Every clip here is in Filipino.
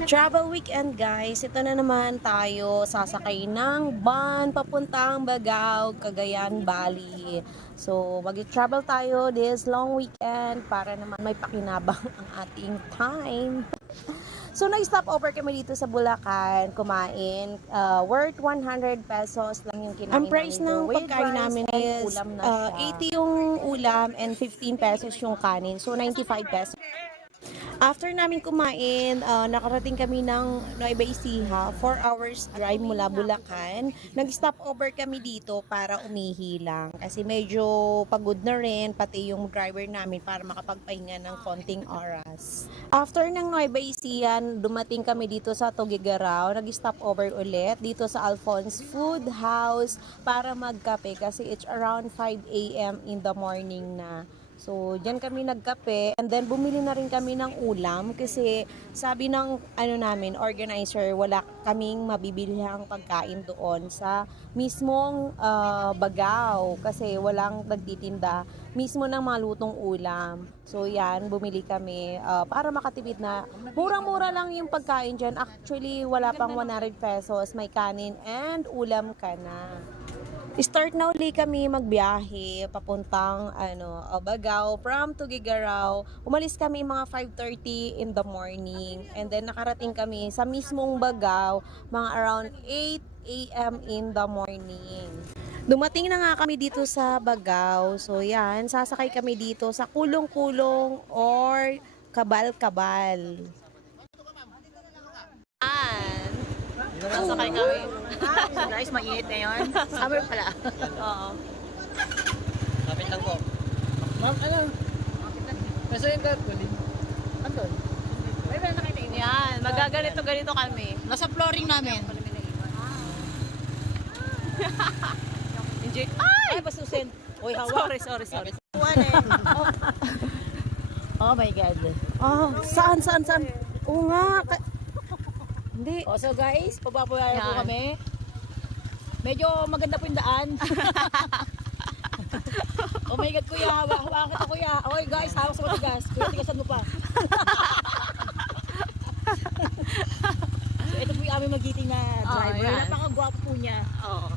Travel weekend guys, ito na naman tayo sasakay ng van papuntang Bagao, Cagayan, Bali. So mag-travel tayo this long weekend para naman may pakinabang ang ating time. So nag-stop over kami dito sa Bulacan, kumain, worth 100 pesos lang yung kinain. Ang price ng pagkain namin is 80 yung ulam and 15 pesos yung kanin. So 95 pesos. After namin kumain, nakarating kami ng Nueva Ecija, 4 hours drive mula Bulacan. Nag-stop over kami dito para umihi lang kasi medyo pagod na rin, pati yung driver namin para makapagpahinga ng konting oras. After ng Nueva Ecija, dumating kami dito sa Tuguegarao, nag-stop over ulit dito sa Alphonse Food House para magkape kasi it's around 5 a.m. in the morning na. So, diyan kami nagkape and then bumili na rin kami ng ulam kasi sabi ng organizer, wala kaming mabibilihang pagkain doon sa mismong Bagao kasi walang nagtitinda mismo ng mga lutong ulam. So, yan, bumili kami para makatipid na murang-mura lang yung pagkain diyan. Actually, wala pang 100 pesos, may kanin and ulam ka na. Start na uli kami magbiyahe papuntang Bagao from Tuguegarao. Umalis kami mga 5:30 in the morning and then nakarating kami sa mismong Bagao mga around 8 a.m. in the morning. Dumating na nga kami dito sa Bagao. So yan, sasakay kami dito sa kulong-kulong or kabal-kabal. Sasakay kami. Guys, mainit ngayon. Summer pala. Oo. Kapit lang po. Ma'am, ano? Nasa yung gargulin? Andun? May ba nakita yun? Yan, magaganito-ganito kami. Nasa flooring namin. Enjoy. Ay! Basusin. Uy, hawa. Sorry. Oh my God. Oh, saan? Oo nga. Hindi. Oh, so guys, pababayan po kami. Medyo maganda po yung daan. Oh my God, kuya, hawakan kita kuya. Okay guys, hawak sa matigas. Kuya, tigasan mo pa. So ito po yung aming magiting na driver. Napakagwapo po niya. Oo.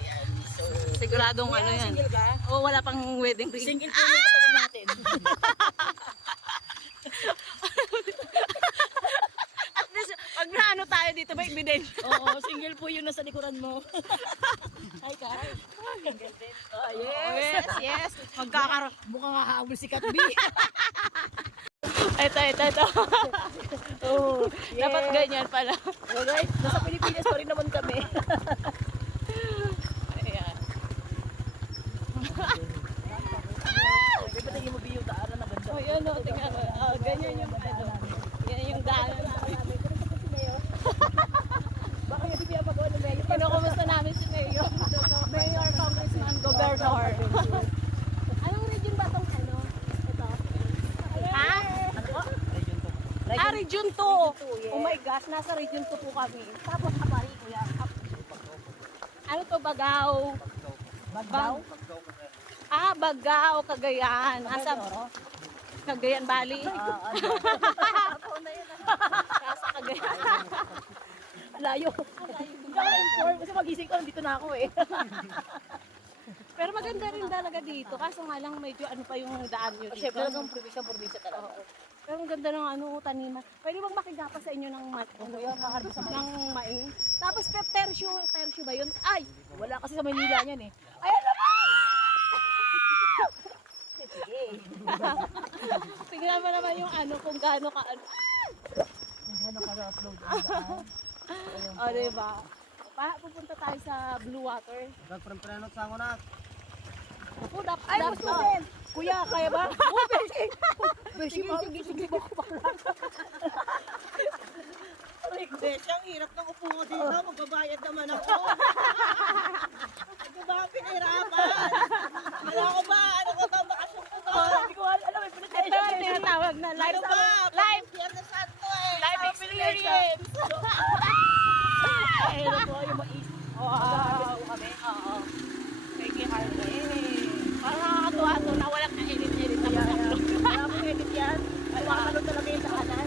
Ayan. So, siguradong ano yan. Single ka? Oo, wala pang wedding ring. Single po yung katawan natin. Pag naano tayo dito, may ebidensya. Oo, single po yun nasa likuran mo. Hi, Kai. Single din. Oh, yes. Mukhang hahabol si Kat B. Ito. Oh, yes. Dapat ganyan pala. So guys, nasa Pilipinas pa rin naman kami. Ayan. Tingnan mo yung daanan na ganda. Oh, yan o, tingnan mo. Ganyan yung yan yung daanan. Baka yung hindi pagawa ng Mayor. Kinukumusta namin si Mayor. Mayor, Congressman, Governor. Anong region ba itong ano? Ito? Ha? Region 2. Oh my gosh, nasa region 2 po kami. Tapos Apari, kuya. Ano to, Bagao? Bagao? Bagao, Cagayan. Nasa Cagayan, Bali. Nasa Cagayan. Layo. Kasi magising ko, nandito na ako eh. Pero maganda rin talaga dito. Kaso nga lang medyo ano pa yung daan nyo dito. Siyempre talagang probinsya talaga. Pero ang ganda ng taniman. Pwede bang makigapa sa inyo ng mais? Tapos tersyo ba yun? Ay! Wala kasi sa Manila yan eh. Ayan naman! Sige. Tingnan mo naman yung kung gaano ka gaano ka upload ang daan. O, diba? Pupunta tayo sa Blue Water. Nagprempreno sa ako na. Ako, dapat. Kuya, kaya ba? Oh, Sige. Bako pa lang. Ang hirap ng upo ko dito. Magbabayad naman ako. Ano ba ang pinahirapan? Alam ko ba? Ano ko ba? Bakasyon ko to? Hindi ko alam. Ito ang tinatawag na life. Ano ba? Life. Yan na saan to eh. Life experience. Ito po yung mais. Wow. Kami. Oo. Thank you, Harley. Parang nakakatuwa ito na walang na-edit na masaklog. Wala mong edit yan. Ay, makakalot talaga yung sa kanan.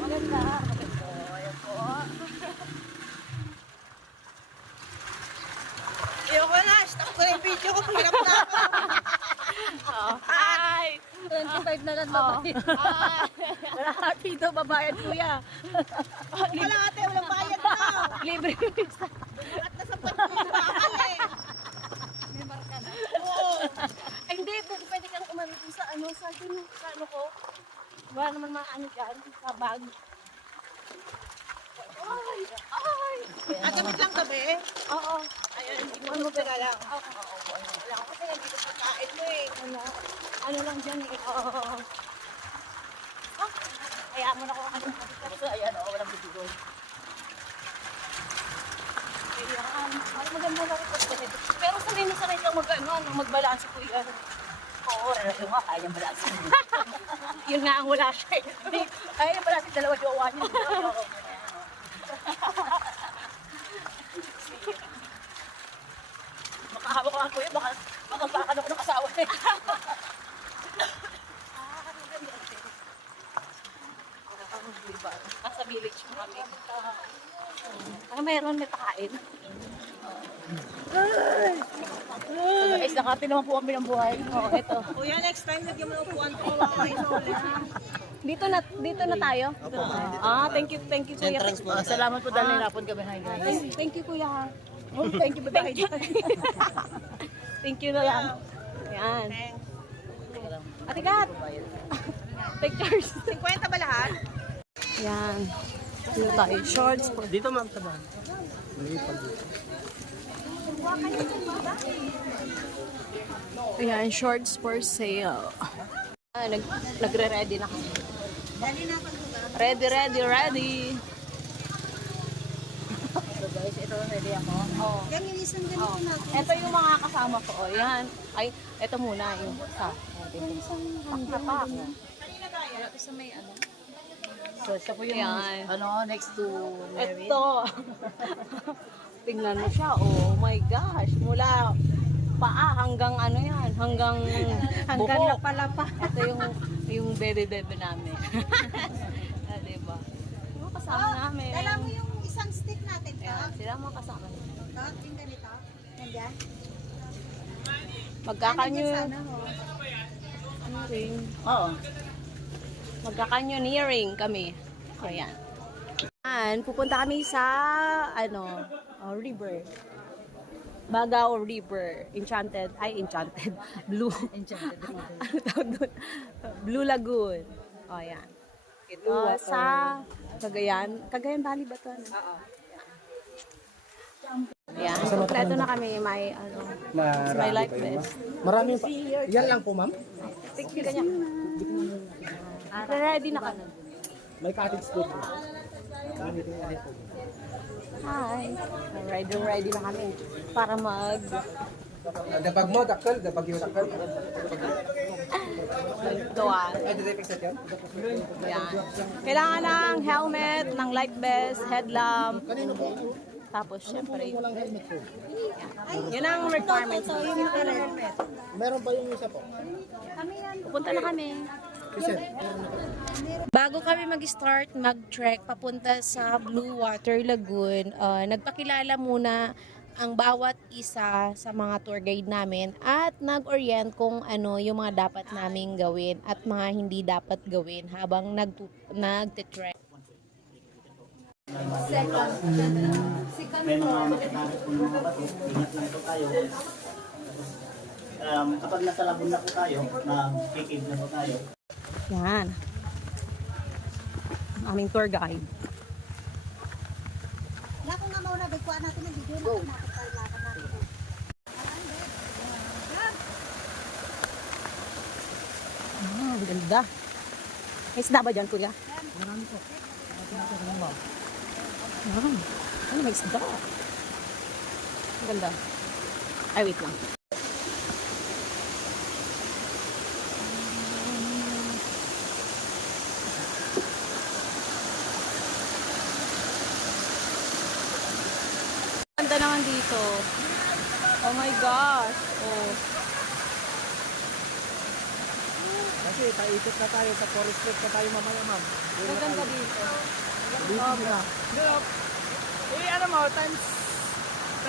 Maganda. na lang Oh. Kalahati daw babayad kuya. Wala ate, walang bayad na. Libre. At nasa pati yung bakal eh. May marka na. Oo. Ay hindi, pwede kang umano dun sa ano, sa ano ko. Wala naman mga ano dyan, sa bag. Ay! Ay! At damit lang gabi. Oo. Ayan, hindi mo tira lang. Wala ko kasi nandito sa kain mo eh. Ano lang dyan eh. Oo. Kaya mo na ko ano. Ayan, walang bibigol. Kaya, maganda lang ito. Pero sanay na sanay kang magbalanse ko yan. Oo, yung nga, kaya yung balanse. Yun nga ang wala siya eh. Ay, yung balanse, dalawa jowa niya. Makahawak ko ako yun, baka ako ng asawa eh. Nasa village mo kami. Mayroon may pakain. Guys, nakati naman po kami ng buhay. Oh, ito. Kuya, next time lagyan mo ng upuan ko. Kawain sa ulit. Dito na tayo. Thank you kuya. Salamat po dahil nilapon kami. Hi guys. Thank you kuya. Oh, thank you. Thank you. Thank you na lang. Yan. Ate Kat. Pictures. 50 ba lahat? Yan. Dito tayo. Shorts. Dito ma'am, taba. Ayan, shorts for sale. Nagre-ready na kami. Ready. So guys, ito ready ako. Oh. Yan yung isang ganito na. Ito yung mga kasama ko. Oh, yan. Ay, ito muna yung sa. Pakpapak. Isa may ano. So, siya po yung next to Mary. Ito. Tingnan mo siya. Oh my gosh. Mula paa hanggang ano yan. Hanggang buhok. Lapa-lapa. Ito yung bebe-bebe namin. Diba? Yung mga kasama namin. Dala mo yung isang stick natin. Ayan, sila mga kasama namin. Yung ganito. Nandyan. Magkakanyo. Sana ho. Ano ring? Oo. Magkakanyoneering kami. Ayan. Pupunta kami sa river. Bagao River. Enchanted. Blue. Enchanted. Ano tawag doon? Blue Lagoon. O, ayan. Ito sa Cagayan. Cagayan Valley ba ito? Oo. Ayan. Kompleto na kami. May life vest. Maraming pa. Yan lang po ma'am. Picture ka niya. Ready na kami. May cottage food. Hi. Ready na kami. Para Dapag mo, dakal. Dapag yung dakal. tuwan. Ay, dito fix yan. Yan. Kailangan ng helmet, ng life vest, headlamp. Kanino po? Tapos syempre. Walang helmet po. Yan ang requirements. Meron pa yung isa po. Pupunta na kami. Kasi, Bago kami mag-start mag-trek papunta sa Blue Water Lagoon, nagpakilala muna ang bawat isa sa mga tour guide namin at nag-orient kung ano yung mga dapat naming gawin at mga hindi dapat gawin habang nagtitrek. May mga matatakot po mga bato, ingat lang po tayo. Kapag nasa labon na po tayo, nag-kikid na po tayo. Yan. Ang aming tour guide. Wala ko nga mauna. Bigkuan natin ng video. Go. Nakapaglakan natin. Ang ganda. May isda ba dyan, kuya? marami po. Ano, may isda. Ang ganda. Ay, wait lang. Ganda naman dito. Oh my gosh. Oh. Kasi paikot na tayo sa forest trek na tayo mamaya ma'am. Ang ganda dito. Dito na. Ano mo, times 0.6.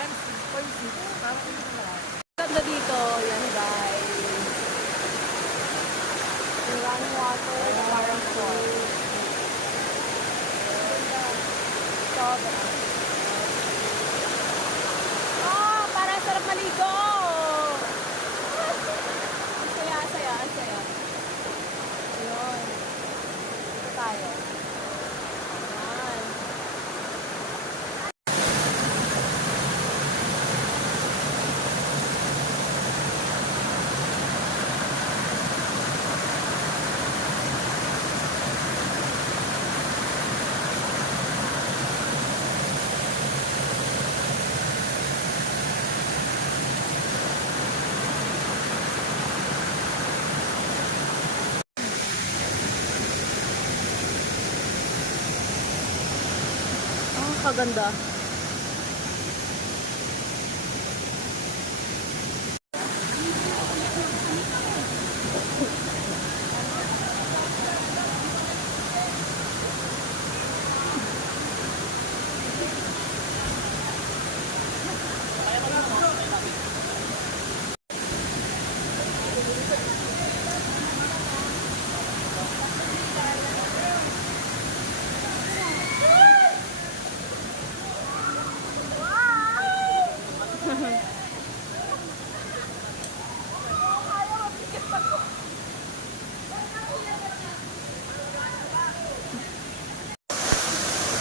Parang ito na lang. Ganda dito. Yan guys. running water, the parang pool. Sobra. Parang sarap maligo! Ang saya, ang saya, ang saya. Ayun. Dito tayo. Ayan. Ang kaganda.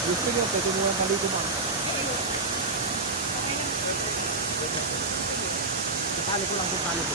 Gusto nyo, pwede nyo lang maligo ma'am. Natali ko lang kung tali ko.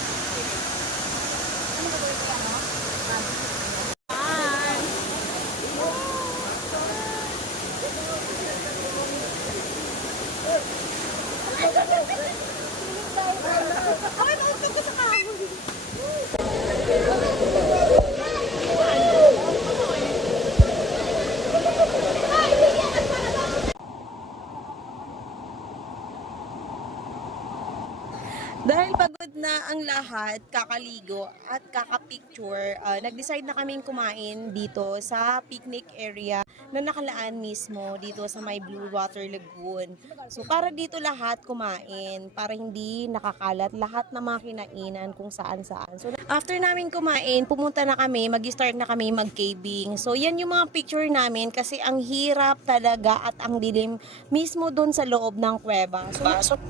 Dahil pagod na ang lahat, kakaligo at kakapicture, nag-decide na kaming kumain dito sa picnic area na nakalaan mismo dito sa may Blue Water Lagoon. So para dito lahat kumain, para hindi nakakalat lahat ng mga kinainan kung saan-saan. So after namin kumain, pumunta na kami, mag-start na kami mag-caving. So yan yung mga picture namin kasi ang hirap talaga at ang dilim mismo doon sa loob ng kuweba. So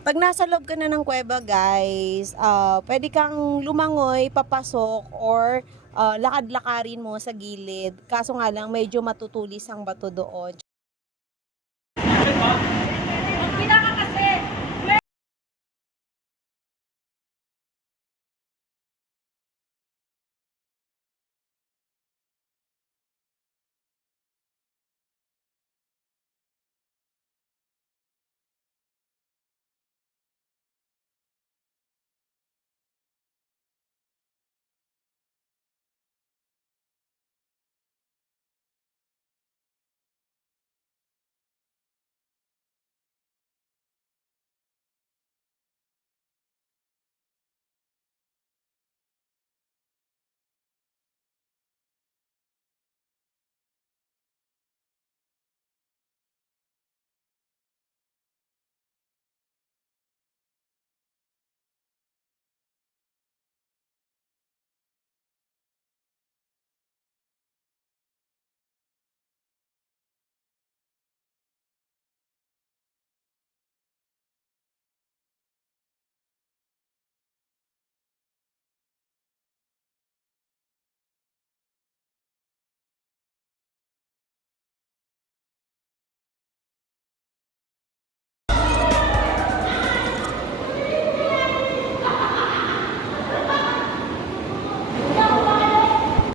pag nasa loob ka na ng kuweba, guys, pwede kang lumangoy, papasok, or lakad-lakarin mo sa gilid. Kaso nga lang, medyo matutulis ang bato doon.